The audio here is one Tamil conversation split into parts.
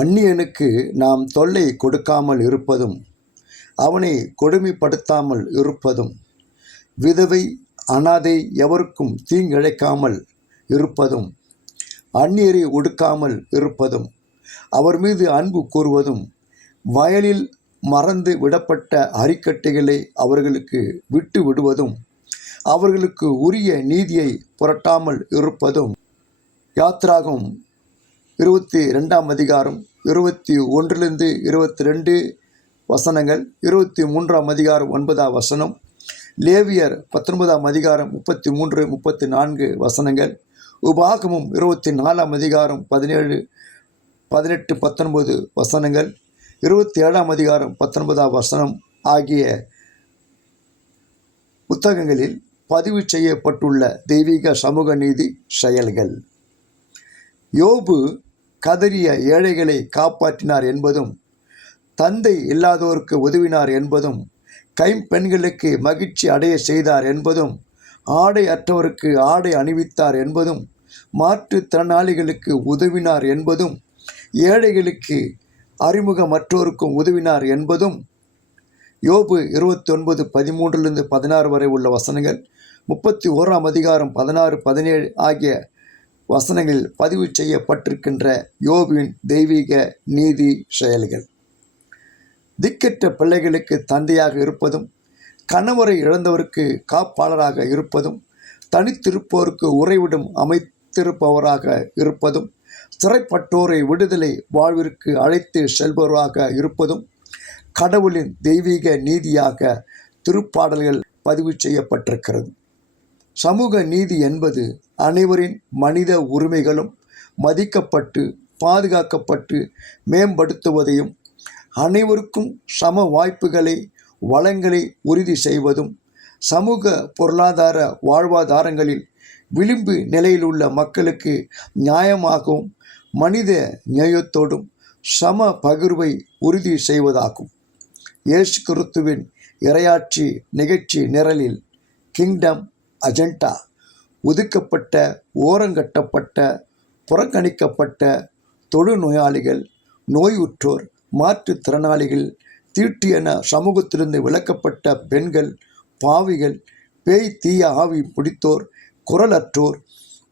அந்நியனுக்கு நாம் தொல்லை கொடுக்காமல் இருப்பதும் அவனை கொடுமைப்படுத்தாமல் இருப்பதும் விதவை அனாதை எவருக்கும் தீங்கிழைக்காமல் இருப்பதும் அந்நியரை ஒடுக்காமல் இருப்பதும் அவர் மீது அன்பு கூறுவதும் வயலில் மறந்து விடப்பட்ட அரிக்கட்டைகளை அவர்களுக்கு விட்டு விடுவதும் அவர்களுக்கு உரிய நீதியை புரட்டாமல் இருப்பதும். யாத்ராகம் 22 அதிகாரம் 21 22 வசனங்கள், 23 அதிகாரம் 9 வசனம், லேவியர் 19 அதிகாரம் 33 34 வசனங்கள், உபாகமும் 24 அதிகாரம் 17 18 19 வசனங்கள், 27 அதிகாரம் 19 வசனம் ஆகிய புத்தகங்களில் பதிவு செய்யப்பட்டுள்ள தெய்வீக சமூக நீதி செயல்கள். யோபு கதறிய ஏழைகளை காப்பாற்றினார் என்பதும், தந்தை இல்லாதோருக்கு உதவினார் என்பதும், கைம்பெண்களுக்கு மகிழ்ச்சி அடைய செய்தார் என்பதும், ஆடை அற்றவருக்கு ஆடை அணிவித்தார் என்பதும், மாற்றுத்திறனாளிகளுக்கு உதவினார் என்பதும், ஏழைகளுக்கு அறிமுகமற்றோருக்கும் உதவினார் என்பதும், யோபு 29 13 16 வரை உள்ள வசனங்கள், 31 அதிகாரம் 16 17 ஆகிய வசனங்களில் பதிவு செய்யப்பட்டிருக்கின்ற யோபுவின் தெய்வீக நீதி செயல்கள். திக்கற்ற பிள்ளைகளுக்கு தந்தையாக இருப்பதும், கணவரை இழந்தவருக்கு காப்பாளராக இருப்பதும், தனித்திருப்போருக்கு உறைவிடும் அமைத்திருப்பவராக இருப்பதும், சிறைப்பட்டோரை விடுதலை வாழ்விற்கு அழைத்து செல்பவராக இருப்பதும் கடவுளின் தெய்வீக நீதியாக திருப்பாடல்கள் பதிவு செய்யப்பட்டிருக்கிறது. சமூக நீதி என்பது அனைவரின் மனித உரிமைகளும் மதிக்கப்பட்டு பாதுகாக்கப்பட்டு மேம்படுத்துவதையும், அனைவருக்கும் சம வாய்ப்புகளை வளங்களை உறுதி செய்வதும், சமூக பொருளாதார வாழ்வாதாரங்களில் விளிம்பு நிலையில் உள்ள மக்களுக்கு நியாயமாகவும் மனித நேயத்தோடும் சம பகிர்வை உறுதி செய்வதாகும். இயேசு கிறிஸ்துவின் இறையாட்சி நிகழ்ச்சி நிரலில் கிங்டம் அஜெண்டா ஒதுக்கப்பட்ட, ஓரங்கட்டப்பட்ட, புறக்கணிக்கப்பட்ட தொழுநோயாளிகள், நோயுற்றோர், மாற்றுத்திறனாளிகள், தீட்டியென சமூகத்திலிருந்து விலக்கப்பட்ட பெண்கள், பாவிகள், பேய் தீய ஆவி பிடித்தோர், குரலற்றோர்,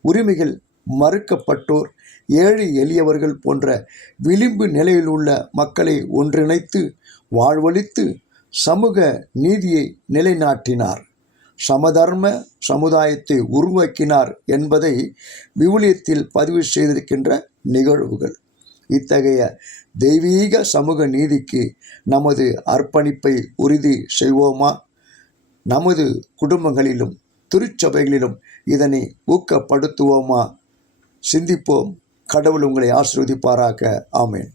உரிமைகள் மறுக்கப்பட்டோர், ஏழை எளியவர்கள் போன்ற விளிம்பு நிலையில் உள்ள மக்களை ஒன்றிணைத்து வாழ்வளித்து சமூக நீதியை நிலைநாட்டினார், சமதர்ம சமுதாயத்தை உருவாக்கினார் என்பதை விவிலியத்தில் பதிவு செய்திருக்கின்ற நிகழ்வுகள். இத்தகைய தெய்வீக சமூக நீதிக்கு நமது அர்ப்பணிப்பை உறுதி செய்வோமா? நமது குடும்பங்களிலும் திருச்சபைகளிலும் இதனை ஊக்கப்படுத்துவோமா? சிந்திப்போம். கடவுள் உங்களை ஆசீர்வதிப்பாராக. ஆமென்.